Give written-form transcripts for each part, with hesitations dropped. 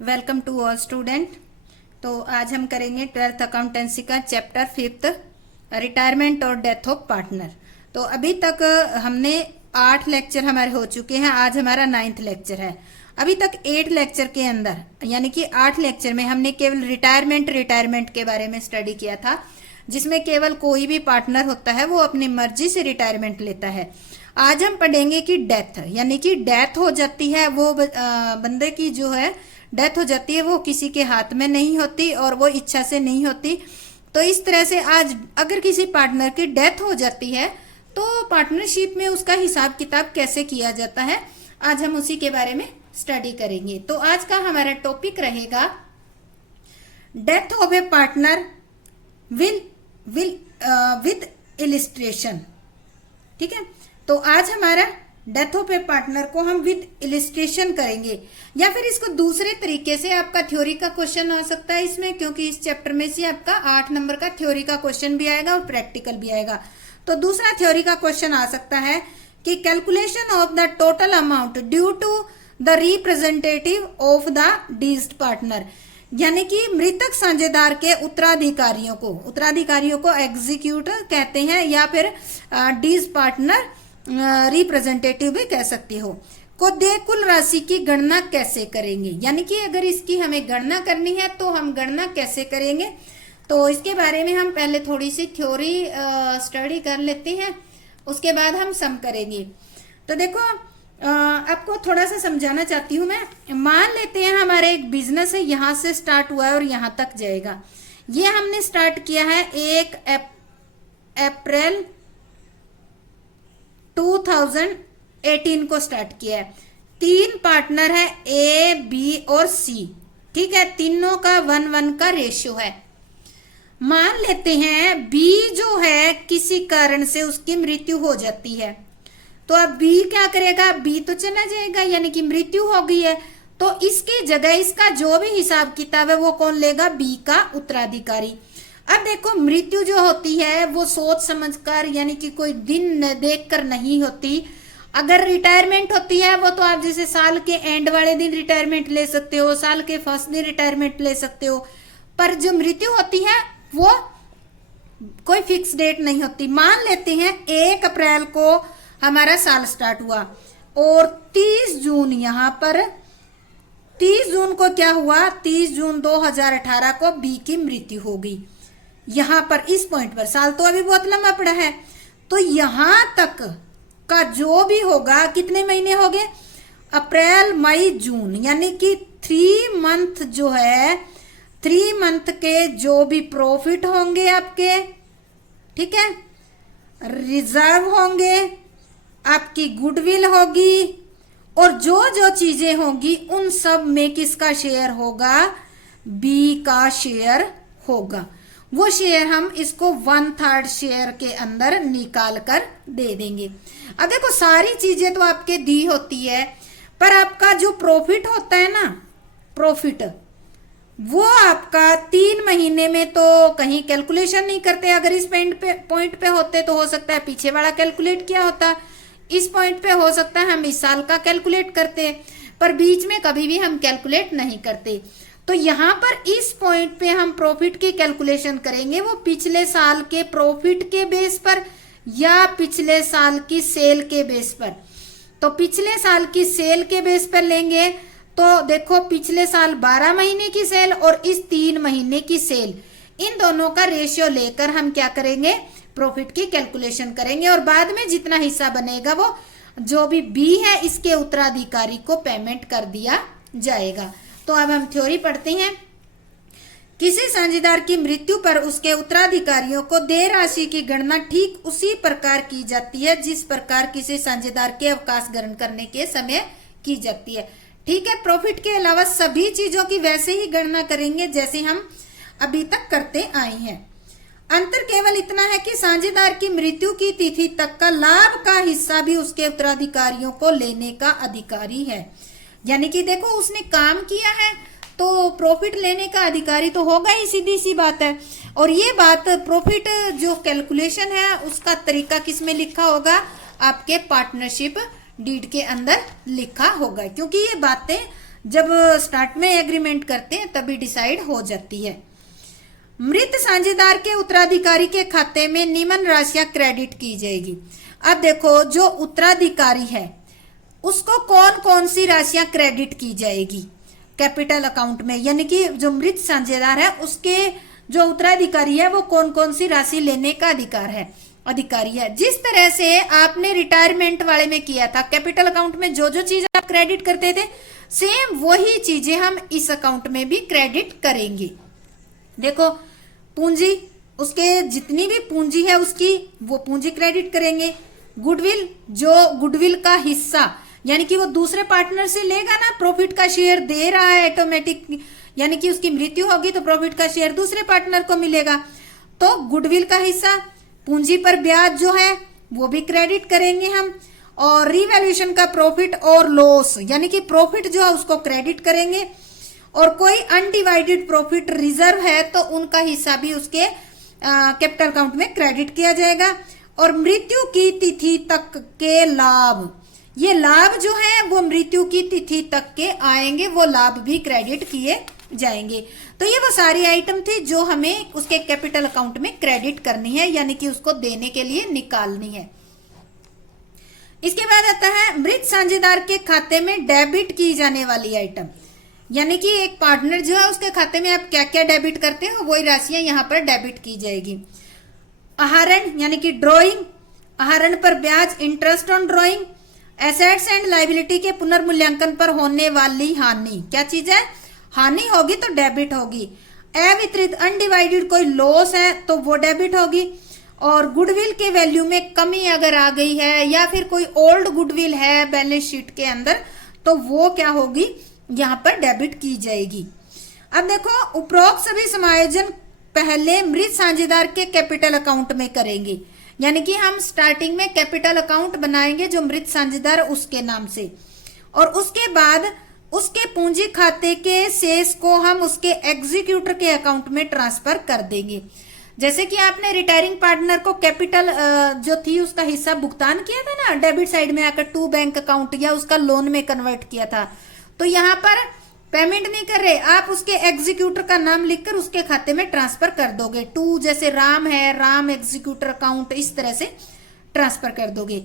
Welcome to all student. तो आज हम करेंगे 12th अकाउंटेंसी का चैप्टर 5th रिटायरमेंट और डेथ ऑफ पार्टनर। तो अभी तक हमने 8 लेक्चर हमारे हो चुके हैं। आज हमारा 9th लेक्चर है। अभी तक 8 लेक्चर के अंदर यानी कि 8 लेक्चर में हमने केवल रिटायरमेंट के बारे में स्टडी किया था, जिसमें केवल कोई भी पार्टनर होता है वो अपनी मर्जी से रिटायरमेंट लेता है। आज हम पढ़ेंगे कि डेथ यानी कि डेथ हो जाती है, वो बंदे की जो है डेथ हो जाती है, वो किसी के हाथ में नहीं होती और वो इच्छा से नहीं होती। तो इस तरह से आज अगर किसी पार्टनर की डेथ हो जाती है तो पार्टनरशिप में उसका हिसाब किताब कैसे किया जाता है, आज हम उसी के बारे में स्टडी करेंगे। तो आज का हमारा टॉपिक रहेगा death of A partner with illustration. ठीक है, तो आज हमारा डेथ ऑफ ए पार्टनर को हम विद इलिस्ट्रेशन करेंगे, या फिर इसको दूसरे तरीके से आपका थ्योरी का क्वेश्चन आ सकता है इसमें, क्योंकि इस चैप्टर में से आपका 8 नंबर का थ्योरी का क्वेश्चन भी आएगा और प्रैक्टिकल भी आएगा। तो दूसरा थ्योरी का क्वेश्चन आ सकता है कि calculation of the total amount due to the representative of the deceased partner, यानी कि मृतक साझेदार के उत्तराधिकारियों को एग्जीक्यूटर कहते हैं, या फिर डिस्ड पार्टनर रिप्रेजेंटेटिव भी कह सकते हो, को दे कुल राशि की गणना कैसे करेंगे। यानी कि अगर इसकी हमें गणना करनी है तो हम गणना कैसे करेंगे, तो इसके बारे में हम पहले थोड़ी सी थ्योरी स्टडी कर लेते हैं, उसके बाद हम सम करेंगे। तो देखो, आपको थोड़ा सा समझाना चाहती हूँ मैं। मान लेते हैं हमारा एक बिजनेस है, यहाँ से स्टार्ट हुआ है और यहाँ तक जाएगा। ये हमने स्टार्ट किया है 1 अप्रैल 2018 को स्टार्ट किया है। 3 पार्टनर है, ए बी और सी। ठीक है, तीनों का 1:1 का रेशियो है। मान लेते हैं बी जो है किसी कारण से उसकी मृत्यु हो जाती है, तो अब बी क्या करेगा, बी तो चला जाएगा, यानी कि मृत्यु हो गई है। तो इसकी जगह इसका जो भी हिसाब किताब है वो कौन लेगा, बी का उत्तराधिकारी। अब देखो, मृत्यु जो होती है वो सोच समझकर, यानी कि कोई दिन देखकर नहीं होती। अगर रिटायरमेंट होती है वो तो आप जैसे साल के एंड वाले दिन रिटायरमेंट ले सकते हो, साल के फर्स्ट दिन रिटायरमेंट ले सकते हो, पर जो मृत्यु होती है वो कोई फिक्स डेट नहीं होती। मान लेते हैं 1 अप्रैल को हमारा साल स्टार्ट हुआ और 30 जून यहाँ पर 30 जून को क्या हुआ, 30 जून 2018 को बी की मृत्यु हो गई। यहां पर इस पॉइंट पर साल तो अभी बहुत लंबा पड़ा है, तो यहां तक का जो भी होगा, कितने महीने हो गए, अप्रैल मई जून, यानी कि 3 मंथ जो है, 3 मंथ के जो भी प्रॉफिट होंगे आपके, ठीक है, रिजर्व होंगे, आपकी गुडविल होगी, और जो जो चीजें होंगी उन सब में किसका शेयर होगा, बी का शेयर होगा। वो शेयर हम इसको 1/3 शेयर के अंदर निकाल कर दे देंगे। अब देखो, सारी चीजें तो आपके दी होती है, पर आपका जो प्रॉफिट होता है ना, प्रॉफिट वो आपका 3 महीने में तो कहीं कैलकुलेशन नहीं करते। अगर इस पॉइंट पे होते तो हो सकता है पीछे वाला कैलकुलेट किया होता, इस पॉइंट पे हो सकता है हम इस साल का कैलकुलेट करते, पर बीच में कभी भी हम कैलकुलेट नहीं करते। तो यहाँ पर इस पॉइंट पे हम प्रॉफिट की कैलकुलेशन करेंगे, वो पिछले साल के प्रॉफिट के बेस पर या पिछले साल की सेल के बेस पर। तो पिछले साल की सेल के बेस पर लेंगे तो देखो, पिछले साल 12 महीने की सेल और इस 3 महीने की सेल, इन दोनों का रेशियो लेकर हम क्या करेंगे, प्रॉफिट की कैलकुलेशन करेंगे, और बाद में जितना हिस्सा बनेगा वो जो भी बी है इसके उत्तराधिकारी को पेमेंट कर दिया जाएगा। तो अब हम थ्योरी पढ़ते हैं। किसी साझेदार की मृत्यु पर उसके उत्तराधिकारियों को देय राशि की गणना ठीक उसी प्रकार की जाती है जिस प्रकार किसी साझेदार के अवकाश ग्रहण करने के समय की जाती है। ठीक है, प्रॉफिट के अलावा सभी चीजों की वैसे ही गणना करेंगे जैसे हम अभी तक करते आए हैं। अंतर केवल इतना है कि साझेदार की मृत्यु की तिथि तक का लाभ का हिस्सा भी उसके उत्तराधिकारियों को लेने का अधिकारी है। यानी कि देखो, उसने काम किया है तो प्रॉफिट लेने का अधिकारी तो होगा ही, सीधी सी बात है। और ये बात प्रॉफिट जो कैलकुलेशन है उसका तरीका किस में लिखा होगा, आपके पार्टनरशिप डीड के अंदर लिखा होगा, क्योंकि ये बातें जब स्टार्ट में एग्रीमेंट करते हैं तभी डिसाइड हो जाती है। मृत साझेदार के उत्तराधिकारी के खाते में निम्न राशियां क्रेडिट की जाएगी। अब देखो, जो उत्तराधिकारी है उसको कौन कौन सी राशियां क्रेडिट की जाएगी कैपिटल अकाउंट में, यानी कि जो मृत साझेदार है उसके जो उत्तराधिकारी है वो कौन कौन सी राशि लेने का अधिकारी है। जिस तरह से आपने रिटायरमेंट वाले में किया था, कैपिटल अकाउंट में जो जो चीज आप क्रेडिट करते थे, सेम वही चीजें हम इस अकाउंट में भी क्रेडिट करेंगे। देखो, पूंजी, उसके जितनी भी पूंजी है उसकी वो पूंजी क्रेडिट करेंगे। गुडविल, जो गुडविल का हिस्सा यानी कि वो दूसरे पार्टनर से लेगा ना, प्रॉफिट का शेयर दे रहा है ऑटोमेटिक, यानी कि उसकी मृत्यु होगी तो प्रॉफिट का शेयर दूसरे पार्टनर को मिलेगा, तो गुडविल का हिस्सा, पूंजी पर ब्याज जो है वो भी क्रेडिट करेंगे हम, और रिवैल्यूएशन का प्रॉफिट और लॉस यानी कि प्रॉफिट जो है उसको क्रेडिट करेंगे, और कोई अनडिवाइडेड प्रॉफिट रिजर्व है तो उनका हिस्सा भी उसके कैपिटल अकाउंट में क्रेडिट किया जाएगा। और मृत्यु की तिथि तक के लाभ, ये लाभ जो है वो मृत्यु की तिथि तक के आएंगे, वो लाभ भी क्रेडिट किए जाएंगे। तो ये वो सारी आइटम थी जो हमें उसके कैपिटल अकाउंट में क्रेडिट करनी है, यानी कि उसको देने के लिए निकालनी है। इसके बाद आता है मृत साझेदार के खाते में डेबिट की जाने वाली आइटम, यानी कि एक पार्टनर जो है उसके खाते में आप क्या क्या डेबिट करते हो वही राशियां यहाँ पर डेबिट की जाएगी। आहरण यानी कि ड्रॉइंग, आहरण पर ब्याज, interest on drawing, assets and liability के पुनर्मूल्यांकन पर होने वाली हानि, क्या चीज है, हानि होगी तो डेबिट होगी। अवितरित अनडिवाइडेड कोई लॉस है तो वो डेबिट होगी, और गुडविल के वैल्यू में कमी अगर आ गई है या फिर कोई ओल्ड गुडविल है बैलेंस शीट के अंदर तो वो क्या होगी, यहाँ पर डेबिट की जाएगी। अब देखो, उपरोक्त सभी समायोजन पहले मृत साझेदार के कैपिटल अकाउंट में करेंगे, यानी कि हम स्टार्टिंग में कैपिटल अकाउंट बनाएंगे जो मृत साझेदार उसके नाम से, और उसके बाद उसके पूंजी खाते के शेष को हम उसके एग्जीक्यूटर के अकाउंट में ट्रांसफर कर देंगे। जैसे कि आपने रिटायरिंग पार्टनर को कैपिटल जो थी उसका हिस्सा भुगतान किया था ना, डेबिट साइड में आकर टू बैंक अकाउंट या उसका लोन में कन्वर्ट किया था, तो यहाँ पर पेमेंट नहीं कर रहे, आप उसके एग्जीक्यूटर का नाम लिखकर उसके खाते में ट्रांसफर कर दोगे। टू जैसे राम है, राम एग्जीक्यूटर अकाउंट, इस तरह से ट्रांसफर कर दोगे।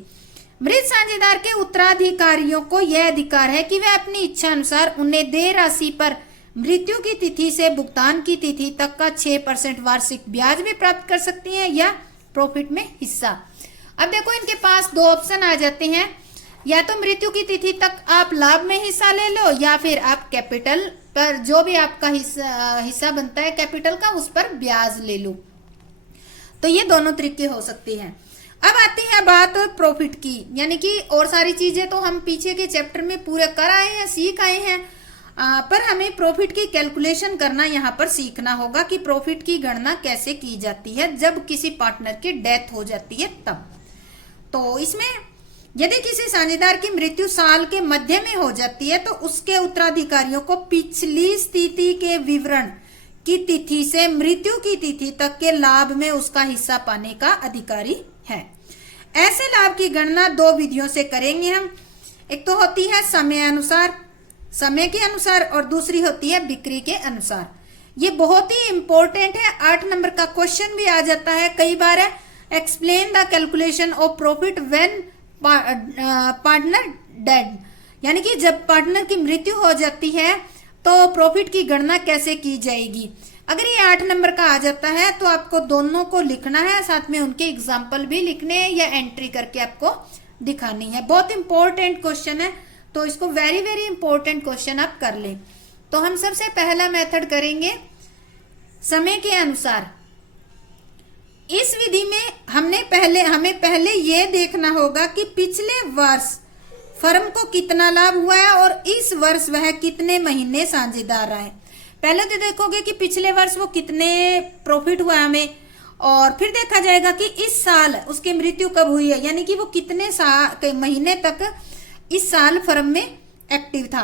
मृत साझेदार के उत्तराधिकारियों को यह अधिकार है कि वे अपनी इच्छा अनुसार उन्हें देय राशि पर मृत्यु की तिथि से भुगतान की तिथि तक का 6% वार्षिक ब्याज भी प्राप्त कर सकती हैं या प्रॉफिट में हिस्सा। अब देखो, इनके पास दो ऑप्शन आ जाते हैं, या तो मृत्यु की तिथि तक आप लाभ में हिस्सा ले लो या फिर आप कैपिटल पर जो भी आपका हिस्सा बनता है कैपिटल का उस पर ब्याज ले लो। तो ये दोनों तरीके हो सकते हैं। अब आती है बात प्रॉफिट की, यानी कि और सारी चीजें तो हम पीछे के चैप्टर में पूरे कर आए हैं, सीख आए हैं, पर हमें प्रॉफिट की कैलकुलेशन करना यहाँ पर सीखना होगा कि प्रॉफिट की गणना कैसे की जाती है जब किसी पार्टनर की डेथ हो जाती है तब। तो इसमें यदि किसी साझेदार की मृत्यु साल के मध्य में हो जाती है तो उसके उत्तराधिकारियों को पिछली स्थिति के विवरण की तिथि से मृत्यु की तिथि तक के लाभ में उसका हिस्सा पाने का अधिकारी है। ऐसे लाभ की गणना दो विधियों से करेंगे हम, एक तो होती है समय के अनुसार और दूसरी होती है बिक्री के अनुसार। ये बहुत ही इंपॉर्टेंट है, 8 नंबर का क्वेश्चन भी आ जाता है कई बार है, explain the calculation of profit when partner dead, यानी कि जब पार्टनर की मृत्यु हो जाती है तो प्रॉफिट की गणना कैसे की जाएगी। अगर ये 8 नंबर का आ जाता है तो आपको दोनों को लिखना है, साथ में उनके एग्जाम्पल भी लिखने हैं या एंट्री करके आपको दिखानी है। बहुत इंपॉर्टेंट क्वेश्चन है, तो इसको वेरी वेरी इंपॉर्टेंट क्वेश्चन आप कर लें। तो हम सबसे पहला मेथड करेंगे समय के अनुसार। इस विधि में हमें पहले ये देखना होगा कि पिछले वर्ष फर्म को कितना लाभ हुआ है और इस वर्ष वह कितने महीने साझेदार रहे। पहले तो देखोगे कि पिछले वर्ष वो कितने प्रॉफिट हुआ हमें, और फिर देखा जाएगा कि इस साल उसकी मृत्यु कब हुई है, यानी कि वो कितने महीने तक इस साल फर्म में एक्टिव था।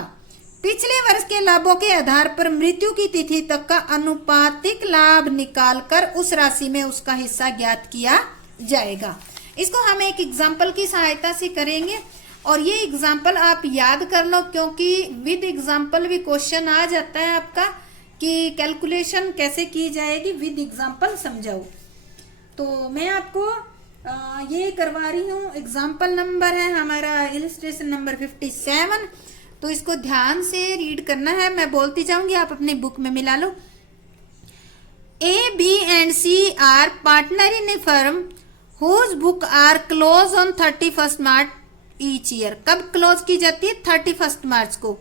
पिछले वर्ष के लाभों के आधार पर मृत्यु की तिथि तक का अनुपातिक लाभ निकालकर उस राशि में उसका हिस्सा ज्ञात किया जाएगा। इसको हम एक एग्जाम्पल की सहायता से करेंगे। और ये एग्जाम्पल आप याद कर लो, क्योंकि विद एग्जाम्पल भी क्वेश्चन आ जाता है आपका कि कैलकुलेशन कैसे की जाएगी, विद एग्जाम्पल समझाओ। तो मैं आपको ये करवा रही हूँ। एग्जाम्पल नंबर है हमारा इलस्ट्रेशन नंबर 57। तो इसको ध्यान से रीड करना है, मैं बोलती जाऊंगी, आप अपनी बुक में मिला लो। A, B and C are partner in a firm whose book are closed on 31st March each year। कब क्लोज की जाती है? 31st मार्च को।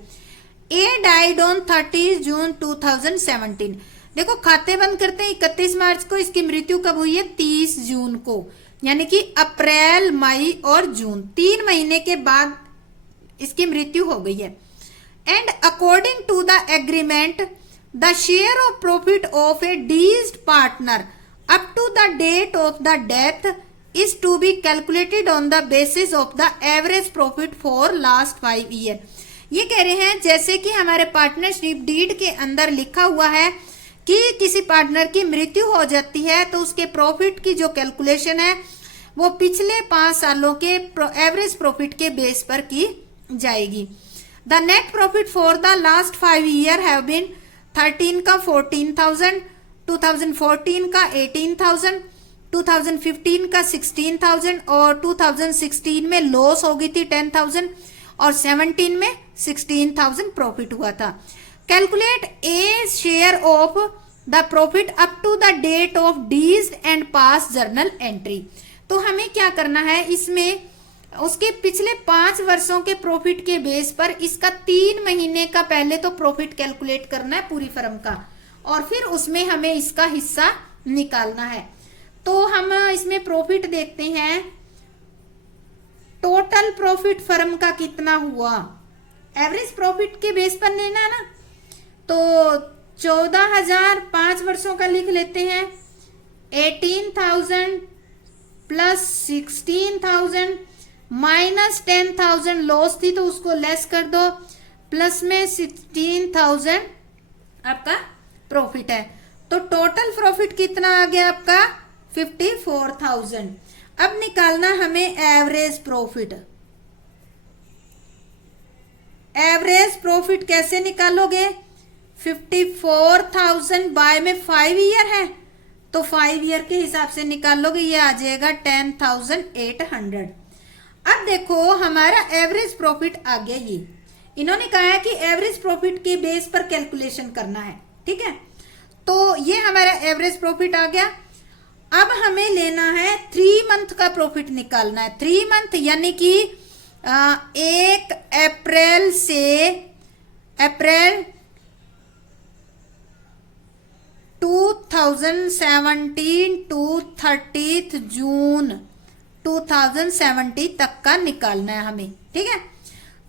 A died on 30 June 2017। देखो खाते बंद करते हैं 31 मार्च को, इसकी मृत्यु कब हुई है? 30 जून को, यानी कि अप्रैल, मई और जून 3 महीने के बाद इसकी मृत्यु हो गई है। And according to the agreement the share of profit of a deceased partner up to the date of the death is to be calculated on the basis of the average profit for last 5 year. ये कह रहे हैं जैसे कि हमारे partnership deed के अंदर लिखा हुआ है कि किसी पार्टनर की मृत्यु हो जाती है तो उसके प्रॉफिट की जो कैलकुलेशन है वो पिछले 5 सालों के एवरेज प्रॉफिट के बेस पर की जाएगी। The net profit for the last 5 year have been 13 का 14,000, 2014 का 18,000, 2015 का 16,000 और 2016 में लॉस हो गई थी 10,000 और 17 में 16,000 प्रॉफिट हुआ था। Calculate a share of the profit up to the date of deceased and pass journal entry. तो हमें क्या करना है, इसमें उसके पिछले 5 वर्षों के प्रॉफिट के बेस पर इसका 3 महीने का पहले तो प्रॉफिट कैलकुलेट करना है पूरी फर्म का, और फिर उसमें हमें इसका हिस्सा निकालना है। तो हम इसमें प्रॉफिट देखते हैं, टोटल प्रॉफिट फर्म का कितना हुआ, एवरेज प्रॉफिट के बेस पर लेना ना। तो 14,000 5 वर्षों का लिख लेते हैं, 18,000 प्लस 16,000 माइनस 10,000 लॉस थी तो उसको लेस कर दो, प्लस में 16,000 आपका प्रॉफिट है। तो टोटल प्रॉफिट कितना आ गया आपका? 54,000। अब निकालना हमें एवरेज प्रॉफिट। एवरेज प्रॉफिट कैसे निकालोगे? 54,000 बाय में 5 ईयर है तो 5 ईयर के हिसाब से निकालोगे, ये आ जाएगा 10,800। अब देखो हमारा एवरेज प्रॉफिट आ गया। ये इन्होंने कहा है कि एवरेज प्रॉफिट के बेस पर कैलकुलेशन करना है, ठीक है। तो ये हमारा एवरेज प्रॉफिट आ गया। अब हमें लेना है 3 मंथ का प्रॉफिट निकालना है। 3 मंथ यानी कि 1 अप्रैल से अप्रैल 2017 टू 30 जून 2070 तक का निकालना है हमें, ठीक है।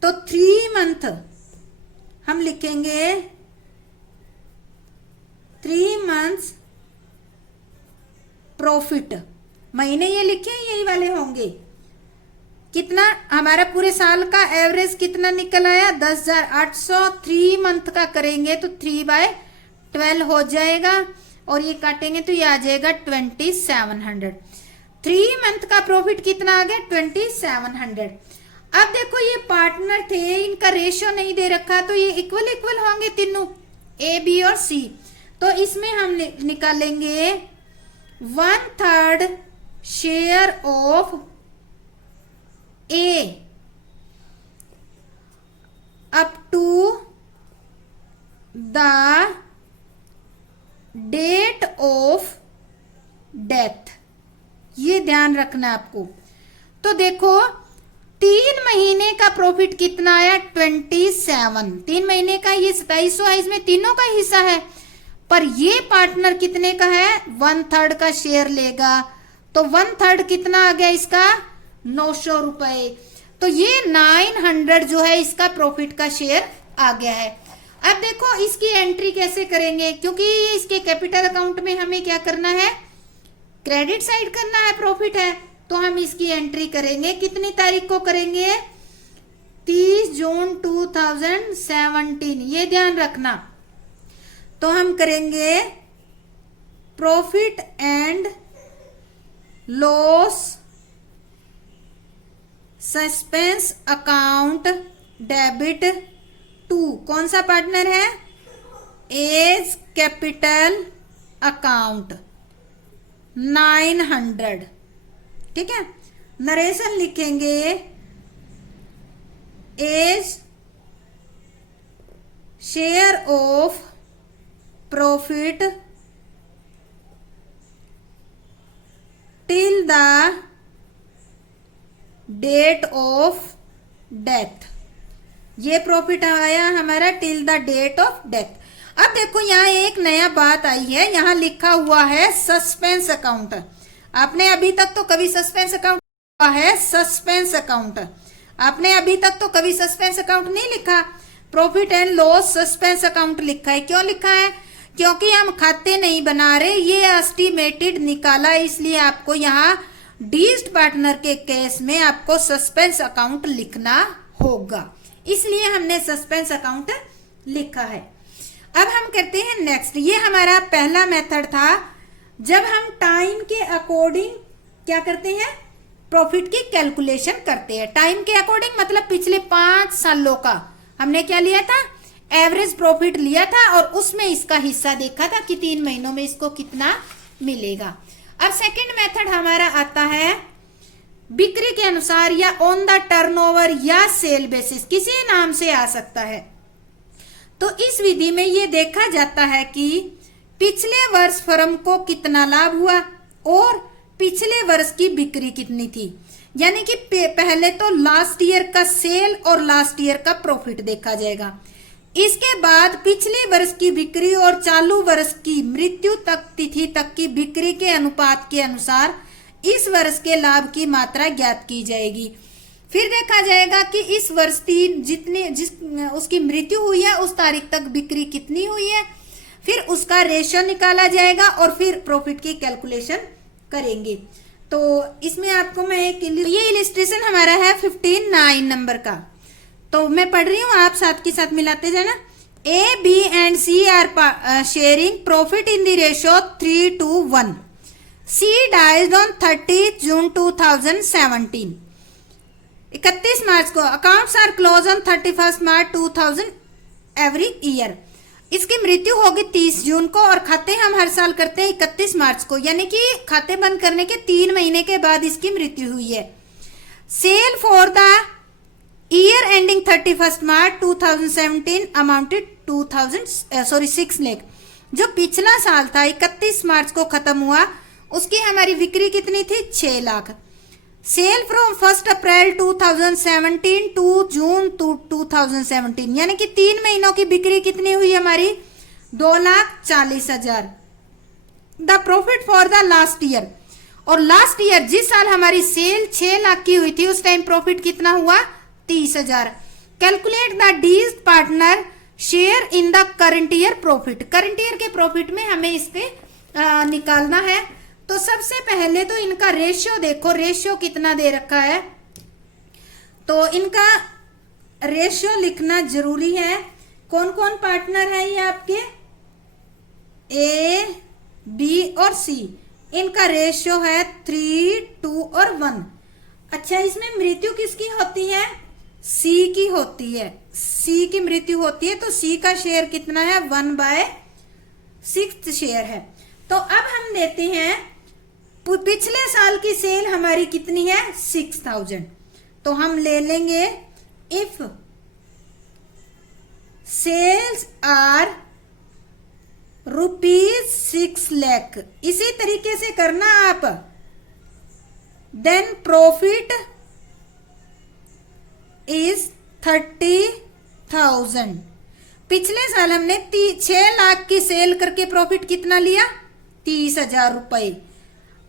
तो 3 मंथ हम लिखेंगे, 3 मंथ्स प्रॉफिट, महीने ये लिखे यही वाले होंगे। कितना हमारा पूरे साल का एवरेज कितना निकल आया? 10,800। 3 मंथ का करेंगे तो 3/12 हो जाएगा और ये काटेंगे तो ये आ जाएगा 2700। 3 मंथ का प्रॉफिट कितना आ गया? 2700। अब देखो ये पार्टनर थे, इनका रेशियो नहीं दे रखा तो ये इक्वल इक्वल होंगे तीनों, ए बी और सी। तो इसमें हम निकालेंगे 1/3 share of A up to the date of death. ये ध्यान रखना है आपको। तो देखो 3 महीने का प्रॉफिट कितना आया? 27। 3 महीने का ये 2700 है, इसमें तीनों का हिस्सा है। पर ये पार्टनर कितने का है? 1/3 का शेयर लेगा। तो 1/3 कितना आ गया इसका? 900 रुपए। तो ये 900 जो है इसका प्रॉफिट का शेयर आ गया है। अब देखो इसकी एंट्री कैसे करेंगे, क्योंकि इसके कैपिटल अकाउंट में हमें क्या करना है? क्रेडिट साइड करना है, प्रॉफिट है। तो हम इसकी एंट्री करेंगे, कितनी तारीख को करेंगे? 30 जून 2017, ये ध्यान रखना। तो हम करेंगे profit and loss suspense account debit to, कौन सा पार्टनर है, एज कैपिटल अकाउंट 900। ठीक है, नरेशन लिखेंगे as share of profit till the date of death. ये प्रॉफिट आया हमारा till the date of death. अब देखो यहाँ एक नया बात आई है, यहाँ लिखा हुआ है सस्पेंस अकाउंट। आपने अभी तक तो कभी सस्पेंस अकाउंट है, सस्पेंस अकाउंट आपने अभी तक तो कभी सस्पेंस अकाउंट नहीं लिखा। Profit and loss suspense account लिखा है। क्यों लिखा है? क्योंकि हम खाते नहीं बना रहे, ये एस्टिमेटेड निकाला, इसलिए आपको यहाँ डीज्ड पार्टनर के केस में आपको सस्पेंस अकाउंट लिखना होगा, इसलिए हमने सस्पेंस अकाउंट लिखा है। अब हम करते हैं नेक्स्ट। ये हमारा पहला मेथड था, जब हम टाइम के अकॉर्डिंग क्या करते हैं, प्रॉफिट की कैलकुलेशन करते हैं। टाइम के अकॉर्डिंग मतलब पिछले 5 सालों का हमने क्या लिया था, एवरेज प्रॉफिट लिया था और उसमें इसका हिस्सा देखा था कि 3 महीनों में इसको कितना मिलेगा। अब सेकंड मेथड हमारा आता है बिक्री के अनुसार या ऑन द टर्नओवर या सेल बेसिस, किसी नाम से आ सकता है। तो इस विधि में ये देखा जाता है कि पिछले वर्ष फर्म को कितना लाभ हुआ और पिछले वर्ष की बिक्री कितनी थी। यानी कि पहले तो लास्ट ईयर का सेल और लास्ट ईयर का प्रॉफिट देखा जाएगा। इसके बाद पिछले वर्ष की बिक्री और चालू वर्ष की मृत्यु तक तिथि तक की बिक्री के अनुपात के अनुसार इस वर्ष के लाभ की मात्रा ज्ञात की जाएगी। फिर देखा जाएगा कि इस वर्ष जिस उसकी मृत्यु हुई है उस तारीख तक बिक्री कितनी हुई है, फिर उसका रेशियो निकाला जाएगा और फिर प्रॉफिट की कैलकुलेशन करेंगे। तो इसमें आपको मैं ये इलिस्ट्रेशन हमारा है 59 नंबर का, तो मैं पढ़ रही हूँ, आप साथ के साथ मिलाते जाना। A, B and C are sharing profit in the ratio 3:1। C dies on 30 June 2017। 31 मार्च को accounts are close on 31 March 2000 every year. इसकी मृत्यु होगी 30 जून को और खाते हम हर साल करते हैं 31 मार्च को, यानी कि खाते बंद करने के 3 महीने के बाद इसकी मृत्यु हुई है। Sale for the year ending 31 March 2017 amounted 6 lakh. जो पिछला साल था 31 मार्च को खत्म हुआ, उसकी हमारी बिक्री कितनी थी, 6 lakh. Sale from 1 April 2017 to June 2017, यानी कि 3 महीनों की बिक्री कितनी हुई हमारी, 2,40,000। The profit for the last year, और लास्ट ईयर जिस साल हमारी सेल 6 लाख की हुई थी उस टाइम प्रॉफिट कितना हुआ, 30,000। Calculate the deceased partner share in the current year profit. Current year के प्रॉफिट में हमें इस पे निकालना है। तो सबसे पहले तो इनका रेशियो देखो, रेशियो कितना दे रखा है, तो इनका रेशियो लिखना जरूरी है। कौन कौन पार्टनर है ये आपके, ए, बी और सी। इनका रेशियो है 3, 2 और 1। अच्छा, इसमें मृत्यु किसकी होती है, सी की होती है। सी की मृत्यु होती है तो सी का शेयर कितना है, 1/6 शेयर है। तो अब हम देते हैं पिछले साल की सेल हमारी कितनी है, 6,000। तो हम ले लेंगे इफ सेल्स आर ₹6 लाख, इसी तरीके से करना आप। Then profit is 30,000। पिछले साल हमने 6 लाख की सेल करके प्रॉफिट कितना लिया, 30,000 रुपए।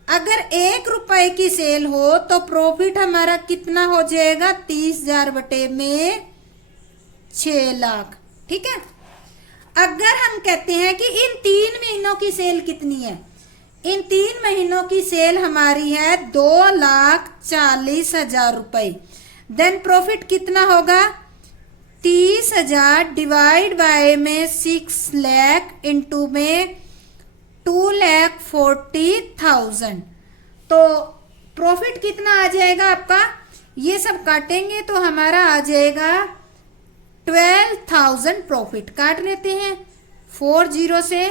अगर 1 रुपए की सेल हो तो प्रॉफिट हमारा कितना हो जाएगा, 30,000 बटे में 6 लाख। ठीक है, अगर हम कहते हैं कि इन 3 महीनों की सेल कितनी है, इन 3 महीनों की सेल हमारी है 2,40,000 रुपए, देन प्रॉफिट कितना होगा, 30,000 डिवाइड बाय में 6 लाख इंटू में 2,40,000। तो प्रॉफिट कितना आ जाएगा आपका, ये सब काटेंगे तो हमारा आ जाएगा 12,000 प्रॉफिट। काट लेते हैं, 40 से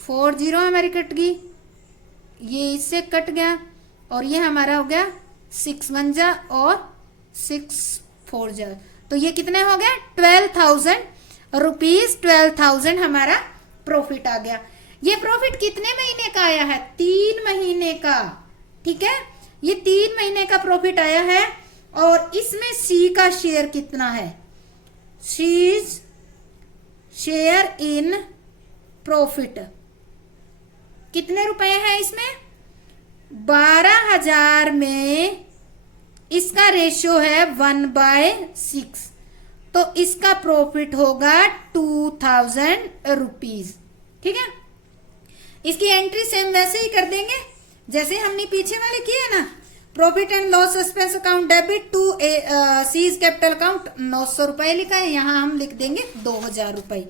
40 हमारी कट गई, ये इससे कट गया और ये हमारा हो गया 6 1 जा और 6 4 जा, तो ये कितने हो गया 12,000 रुपीज। 12,000 हमारा प्रॉफिट आ गया। ये प्रॉफिट कितने महीने का आया है? 3 महीने का। ठीक है, ये 3 महीने का प्रॉफिट आया है। और इसमें सी का शेयर कितना है? शीज शेयर इन प्रॉफिट कितने रुपए है इसमें? 12,000 में इसका रेशियो है 1/6, तो इसका प्रॉफिट होगा 2,000 रुपीज। ठीक है, इसकी एंट्री सेम वैसे ही कर देंगे जैसे हमने पीछे वाले किए ना। Profit and loss suspense account debit to C's capital account 900 रुपए लिखा है, यहां हम लिख देंगे 2,000 रुपए।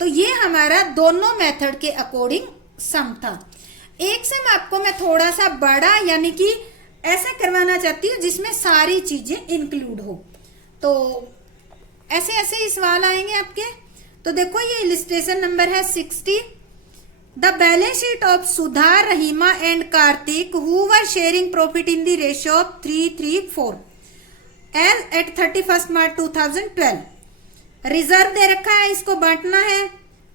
तो ये हमारा दोनों मेथड के अकॉर्डिंग सम था। एक सम आपको मैं थोड़ा सा बड़ा यानी कि ऐसा करवाना चाहती हूँ जिसमें सारी चीजें इंक्लूड हो, तो ऐसे ऐसे ही सवाल आएंगे आपके। तो देखो ये इलिस्ट्रेशन नंबर है 60। The balance sheet of Sudha, Rahima and Kartik who were sharing profit in the ratio of 3:3:4 as at 31 March 2012। Reserve दे रखा है, इसको बांटना है।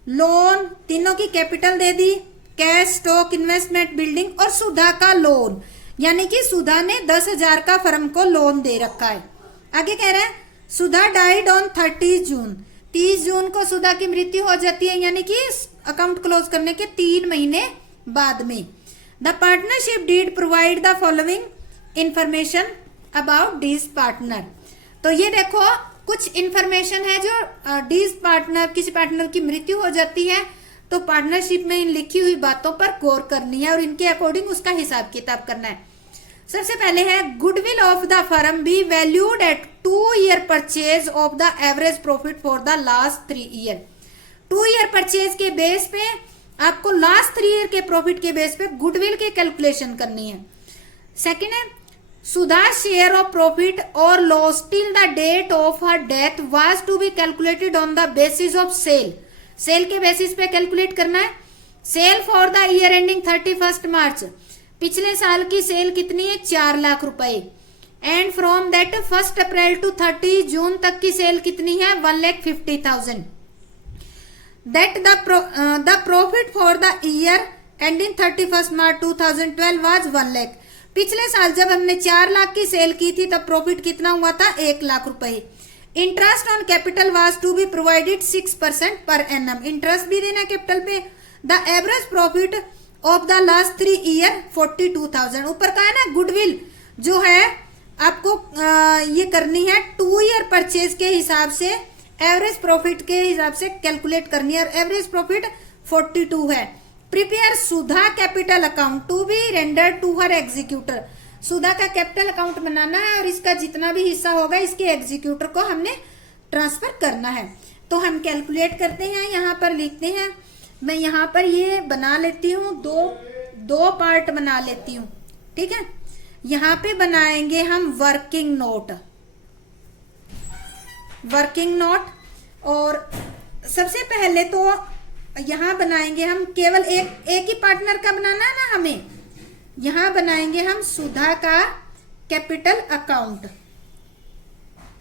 लोन, तीनों की कैपिटल दे दी, कैश, स्टॉक, इन्वेस्टमेंट, बिल्डिंग और सुधा का लोन, यानी कि सुधा ने 10,000 का फर्म को लोन दे रखा है। आगे कह रहे हैं सुधा डाइड ऑन 30 जून। 30 जून को सुधा की मृत्यु हो जाती है, यानी कि अकाउंट क्लोज करने के 3 महीने बाद में। The partnership deed provide the following information about deceased partner. तो ये देखो कुछ इंफॉर्मेशन है जो डीज पार्टनर, किसी पार्टनर की मृत्यु हो जाती है तो पार्टनरशिप में इन लिखी हुई बातों पर गौर करनी है और इनके अकॉर्डिंग उसका हिसाब किताब करना है। सबसे पहले है goodwill of the firm be valued at 2 year purchase of the average profit for the last 3 year. 2 year purchase के बेस पे आपको लास्ट 3 ईयर के प्रॉफिट के बेस पे गुडविल की कैलकुलेशन करनी है। सेकेंड है सुधा शेयर ऑफ प्रॉफिट और loss till the date of her death was to be calculated on the basis of sale. Sale के बेसिस पे कैलकुलेट करना है। Sale for the year ending 31 March, पिछले साल की सेल कितनी है? 4 लाख रुपए। And from that 1 April to 30 June तक की सेल कितनी है? 1,50,000। That the profit for the year ending 31 March 2012 was 1 lakh. पिछले साल जब हमने 4 लाख की सेल की थी तब प्रॉफिट कितना हुआ था? 1 लाख रुपए। Interest on capital was to be provided 6% पर एनम। इंटरेस्ट भी देना कैपिटल पे। The average profit of the last 3 year 42,000। ऊपर का है ना गुडविल जो है आपको ये करनी है 2 ईयर परचेज के हिसाब से, एवरेज प्रॉफिट के हिसाब से कैलकुलेट करनी है और एवरेज प्रॉफिट 42 है। Prepare Sudha capital account to be rendered to her executor. सुधा का कैपिटल अकाउंट बनाना है और इसका जितना भी हिस्सा होगा इसके एग्जीक्यूटर को हमने ट्रांसफर करना है। तो हम कैलकुलेट करते हैं, यहाँ पर लिखते हैं। मैं यहाँ पर ये बना लेती हूँ, दो पार्ट बना लेती हूँ। ठीक है, यहाँ पे बनाएंगे हम वर्किंग नोट। वर्किंग नोट और सबसे पहले तो यहाँ बनाएंगे हम केवल एक ही पार्टनर का बनाना है ना हमें। यहाँ बनाएंगे हम सुधा का कैपिटल अकाउंट।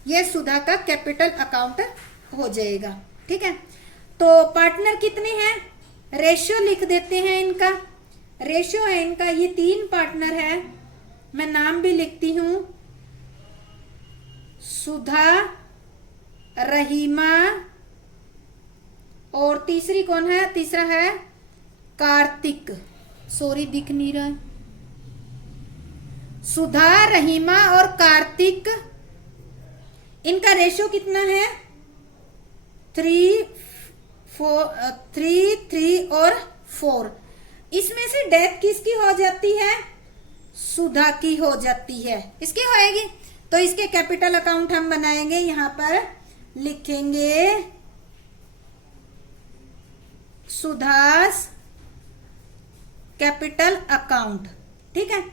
ये सुधा का कैपिटल अकाउंट हो जाएगा। ठीक है, तो पार्टनर कितने हैं? रेशियो लिख देते हैं इनका। रेशियो है इनका, ये 3 पार्टनर है। मैं नाम भी लिखती हूं, सुधा, रहीमा और तीसरी कौन है? तीसरा है कार्तिक। सॉरी दिख नहीं रहा है। सुधा, रहीमा और कार्तिक, इनका रेशियो कितना है? 3, 3 और 4। इसमें से डेथ किसकी हो जाती है? सुधा की हो जाती है। इसकी होएगी तो इसके कैपिटल अकाउंट हम बनाएंगे। यहां पर लिखेंगे सुधास कैपिटल अकाउंट। ठीक है,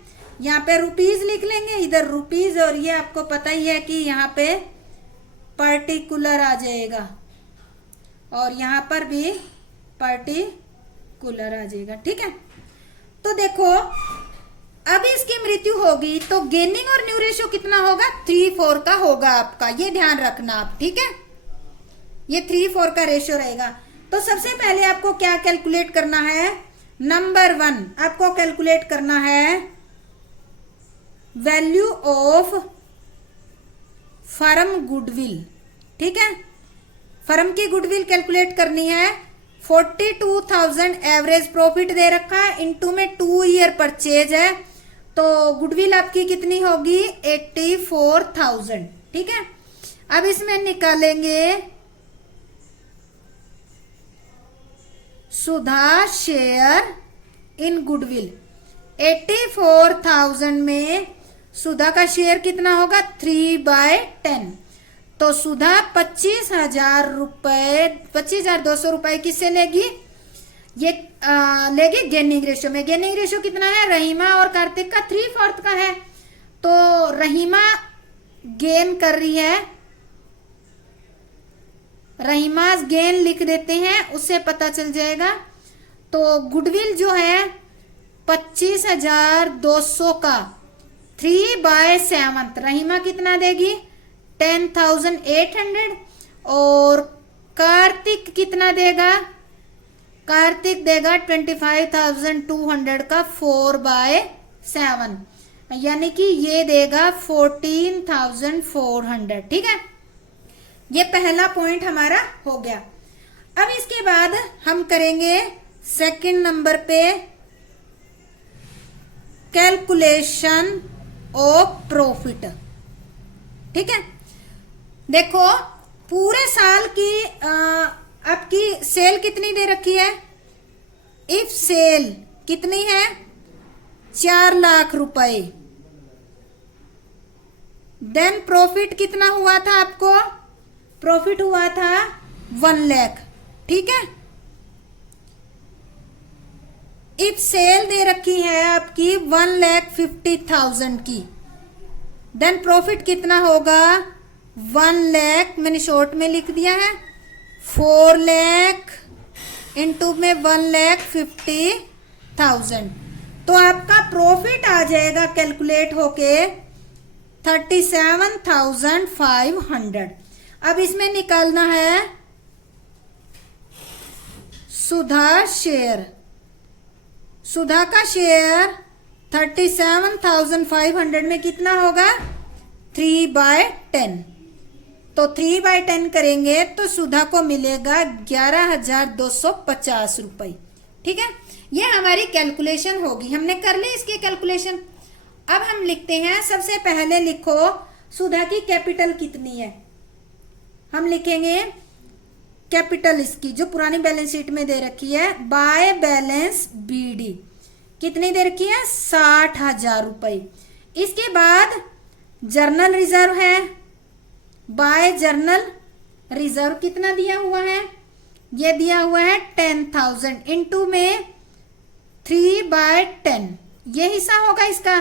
यहाँ पे रुपीज लिख लेंगे, इधर रुपीज, और ये आपको पता ही है कि यहाँ पे पर्टिकुलर आ जाएगा और यहाँ पर भी पर्टिकुलर आ जाएगा। ठीक है, तो देखो अब इसकी मृत्यु होगी तो गेनिंग और न्यू रेशियो कितना होगा, 3:4 का होगा आपका, ये ध्यान रखना आप। ठीक है, ये 3:4 का रेशियो रहेगा। तो सबसे पहले आपको क्या कैलकुलेट करना है, नंबर 1 आपको कैलकुलेट करना है वैल्यू ऑफ फर्म गुडविल। ठीक है, फर्म की गुडविल कैलकुलेट करनी है। 42,000 एवरेज प्रॉफिट दे रखा है, इनटू में 2 ईयर परचेज है, तो गुडविल आपकी कितनी होगी, 84,000। ठीक है, अब इसमें निकालेंगे सुधा शेयर इन गुडविल। 84,000 में सुधा का शेयर कितना होगा, 3/10। तो सुधा 25,000 रुपए, 25,200 रुपए किससे लेगी, ये लेगी गेनिंग रेशियो में। गेनिंग रेशियो कितना है, रहीमा और कार्तिक का 3/4 का है, तो रहीमा गेन कर रही है, रहीमा गेन लिख देते हैं, उससे पता चल जाएगा। तो गुडविल जो है 25,200 का 3/7, रहीमा कितना देगी, 10,800, और कार्तिक कितना देगा, कार्तिक देगा 25,200 का 4/7, यानी कि ये देगा 14,400। ठीक है, ये पहला पॉइंट हमारा हो गया। अब इसके बाद हम करेंगे सेकंड नंबर पे कैलकुलेशन ऑफ प्रॉफिट। ठीक है, देखो पूरे साल की आपकी सेल कितनी दे रखी है, इफ सेल कितनी है, 4 लाख रुपए, देन प्रॉफिट कितना हुआ था आपको, प्रॉफिट हुआ था 1 लाख। ठीक है, इफ सेल दे रखी है आपकी 1,50,000 की, देन प्रॉफिट कितना होगा, 1 लाख, मैंने शॉर्ट में लिख दिया है, 4 लाख इंटू में 1,50,000, तो आपका प्रॉफिट आ जाएगा कैलकुलेट होके 37,500। अब इसमें निकालना है सुधा शेयर, सुधा का शेयर 37,500 में कितना होगा, 3/10, तो 3/10 करेंगे तो सुधा को मिलेगा 11,250 रुपए। ठीक है, ये हमारी कैलकुलेशन होगी, हमने कर ली इसकी कैलकुलेशन। अब हम लिखते हैं, सबसे पहले लिखो सुधा की कैपिटल कितनी है, हम लिखेंगे कैपिटल इसकी जो पुरानी बैलेंस शीट में दे रखी है, बाय बैलेंस बीडी कितनी दे रखी है, 60,000 रुपए। इसके बाद जर्नल रिजर्व है, बाय जर्नल रिजर्व कितना दिया हुआ है, ये दिया हुआ है 10,000 इंटू में 3/10, ये हिस्सा होगा इसका,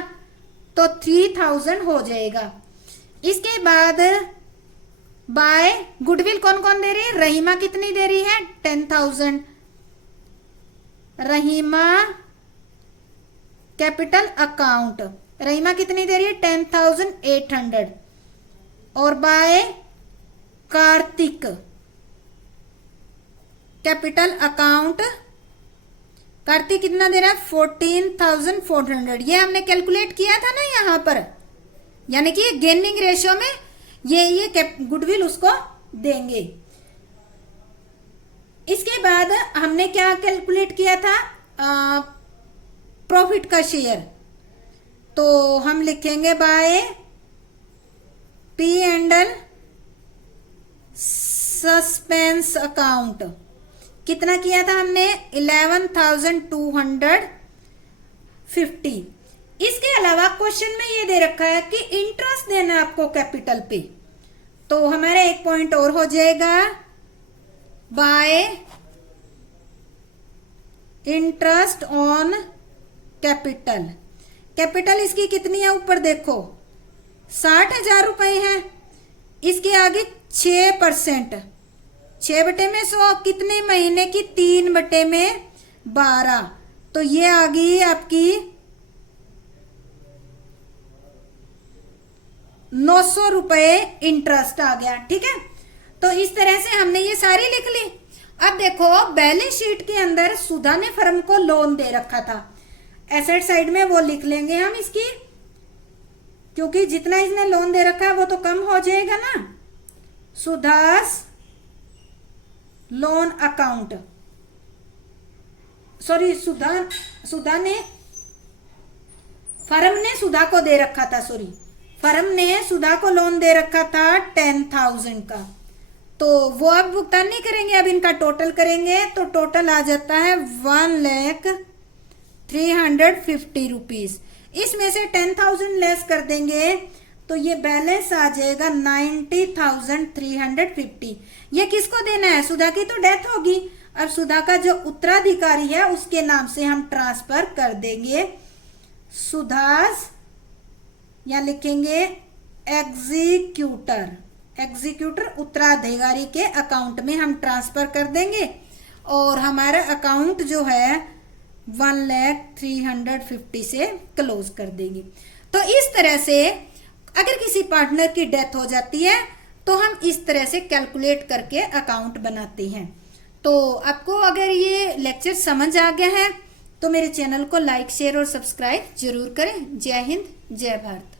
तो 3,000 हो जाएगा। इसके बाद बाय गुडविल कौन कौन दे रही है, रहीमा कितनी दे रही है, 10,000, रहीमा कैपिटल अकाउंट, रहीमा कितनी दे रही है, 10,800, और by Kartik capital account, Kartik कितना दे रहा है, 14,400, ये हमने कैलकुलेट किया था ना यहाँ पर, यानी कि गेनिंग रेशियो में ये गुडविल उसको देंगे। इसके बाद हमने क्या कैलकुलेट किया था, प्रॉफिट का शेयर, तो हम लिखेंगे by P and L suspense account, कितना किया था हमने, 11,250। इसके अलावा क्वेश्चन में ये दे रखा है कि इंटरेस्ट देना है आपको कैपिटल पे, तो हमारा एक पॉइंट और हो जाएगा, bye interest on capital, capital इसकी कितनी है, ऊपर देखो 60,000 रुपए है। इसके आगे 6%, 6/100 कितने महीने की, 3/12, तो ये आ गई आपकी 900 रुपए इंटरेस्ट आ गया। ठीक है, तो इस तरह से हमने ये सारी लिख ली। अब देखो बैलेंस शीट के अंदर सुधा ने फर्म को लोन दे रखा था, एसेट साइड में वो लिख लेंगे हम इसकी, क्योंकि जितना इसने लोन दे रखा है वो तो कम हो जाएगा ना। सुधास लोन अकाउंट, सॉरी सुधा ने, फर्म ने सुधा को दे रखा था, सॉरी फर्म ने सुधा को लोन दे रखा था 10,000 का, तो वो अब भुगतान नहीं करेंगे, अब इनका टोटल करेंगे तो टोटल आ जाता है 1,350 रुपीज। इसमें से 10,000 लेस कर देंगे तो ये बैलेंस आ जाएगा 90,350। ये किसको देना है, सुधा की तो डेथ होगी, अब सुधा का जो उत्तराधिकारी है उसके नाम से हम ट्रांसफर कर देंगे। सुधास, या लिखेंगे एग्जीक्यूटर उत्तराधिकारी के अकाउंट में हम ट्रांसफर कर देंगे, और हमारा अकाउंट जो है 1,350 से क्लोज कर देंगे। तो इस तरह से अगर किसी पार्टनर की डेथ हो जाती है तो हम इस तरह से कैलकुलेट करके अकाउंट बनाते हैं। तो आपको अगर ये लेक्चर समझ आ गया है तो मेरे चैनल को लाइक, शेयर और सब्सक्राइब जरूर करें। जय हिंद, जय भारत।